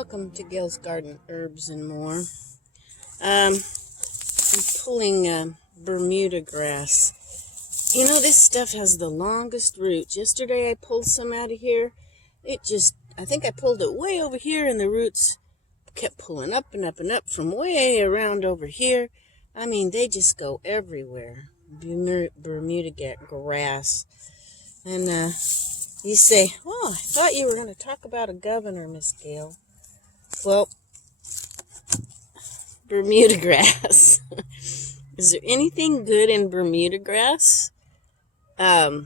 Welcome to Gail's Garden Herbs and More. I'm pulling Bermuda grass. You know, this stuff has the longest roots. Yesterday I pulled some out of here. I think I pulled it way over here, and the roots kept pulling up and up and up from way around over here. I mean, they just go everywhere. Bermuda grass. And you say, oh, I thought you were going to talk about a governor, Miss Gail. Well, Bermuda grass. Is there anything good in Bermuda grass? I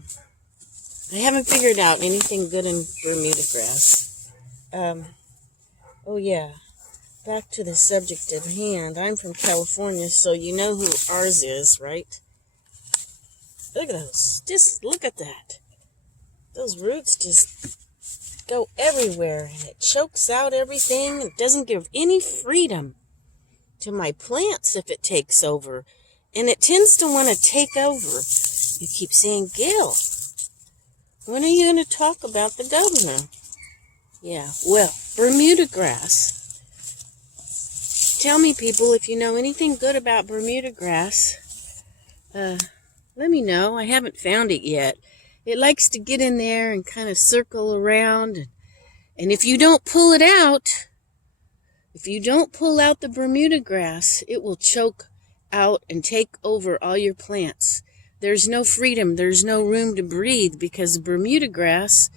haven't figured out anything good in Bermuda grass. Oh yeah, back to the subject at hand. I'm from California, so you know who ours is, right? Look at those. Just look at that. Those roots just go everywhere, and it chokes out everything. It doesn't give any freedom to my plants if it takes over. And it tends to want to take over. You keep saying, Gail, when are you going to talk about the governor? Yeah, well, Bermuda grass. Tell me, people, if you know anything good about Bermuda grass. Let me know. I haven't found it yet. It likes to get in there and kind of circle around. And if you don't pull it out, if you don't pull out the Bermuda grass, it will choke out and take over all your plants. There's no freedom. There's no room to breathe because Bermuda grass,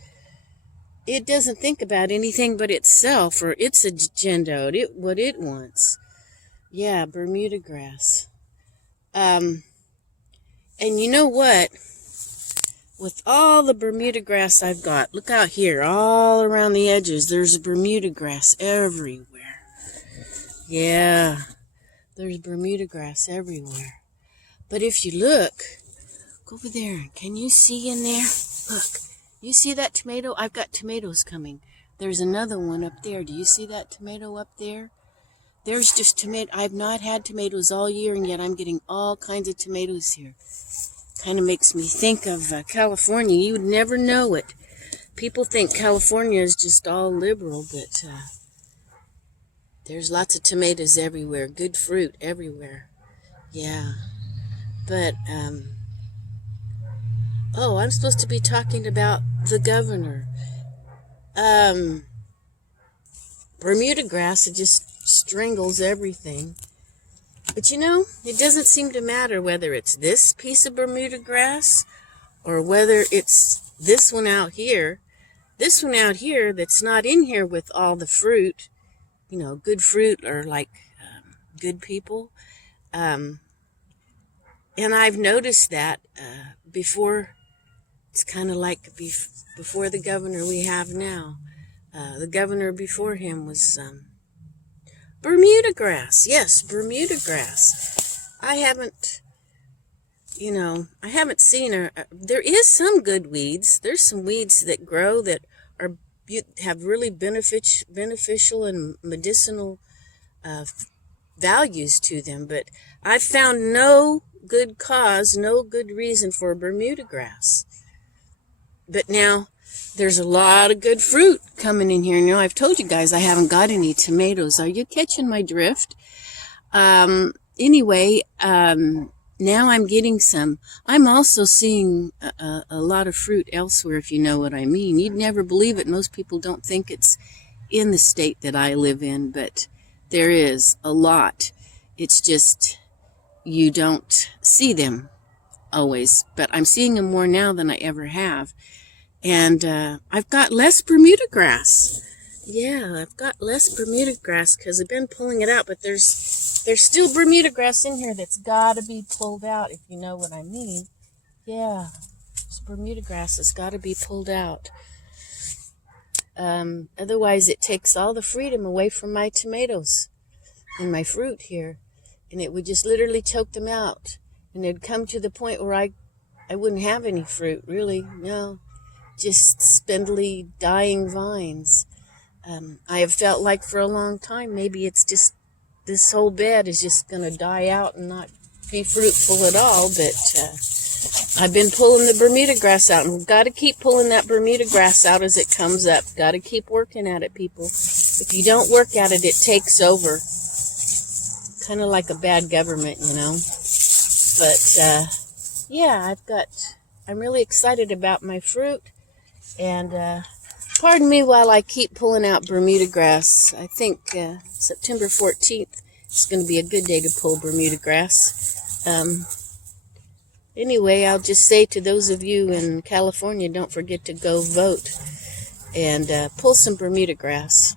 it doesn't think about anything but itself or its agenda, what it wants. Yeah, Bermuda grass. And you know what? With all the Bermuda grass I've got, look out here, all around the edges, there's Bermuda grass everywhere. Yeah, there's Bermuda grass everywhere. But if you look, go over there. Can you see in there? Look, you see that tomato? I've got tomatoes coming. There's another one up there. Do you see that tomato up there? There's just tomato. I've not had tomatoes all year, and yet I'm getting all kinds of tomatoes here. Kind of makes me think of California. You would never know it. People think California is just all liberal, but there's lots of tomatoes everywhere. Good fruit everywhere. Yeah. But, oh, I'm supposed to be talking about the governor. Bermuda grass, it just strangles everything. But you know, it doesn't seem to matter whether it's this piece of Bermuda grass or whether it's this one out here. This one out here that's not in here with all the fruit, you know, good fruit or like good people. And I've noticed that before. It's kind of like before the governor we have now. The governor before him was Bermuda grass. Yes, Bermuda grass. I haven't seen there is some good weeds. There's some weeds that grow that have really beneficial and medicinal values to them, but I've found no good cause, no good reason for Bermuda grass. But now there's a lot of good fruit coming in here. Now, I've told you guys I haven't got any tomatoes. Are you catching my drift? Anyway, now I'm getting some. I'm also seeing a lot of fruit elsewhere, if you know what I mean. You'd never believe it. Most people don't think it's in the state that I live in, but there is a lot. It's just you don't see them always, but I'm seeing them more now than I ever have. And I've got less Bermuda grass. Yeah, I've got less Bermuda grass because I've been pulling it out, but there's still Bermuda grass in here that's got to be pulled out, if you know what I mean. Yeah, this Bermuda grass has got to be pulled out. Otherwise, it takes all the freedom away from my tomatoes and my fruit here, and it would just literally choke them out. And it'd come to the point where I wouldn't have any fruit, really, no. Just spindly, dying vines. I have felt like for a long time, maybe it's just, this whole bed is just going to die out and not be fruitful at all, but I've been pulling the Bermuda grass out, and we've got to keep pulling that Bermuda grass out as it comes up. Got to keep working at it, people. If you don't work at it, it takes over. Kind of like a bad government, you know. But, yeah, I'm really excited about my fruit. And, pardon me while I keep pulling out Bermuda grass. I think September 14th is going to be a good day to pull Bermuda grass. Anyway, I'll just say to those of you in California, don't forget to go vote and pull some Bermuda grass.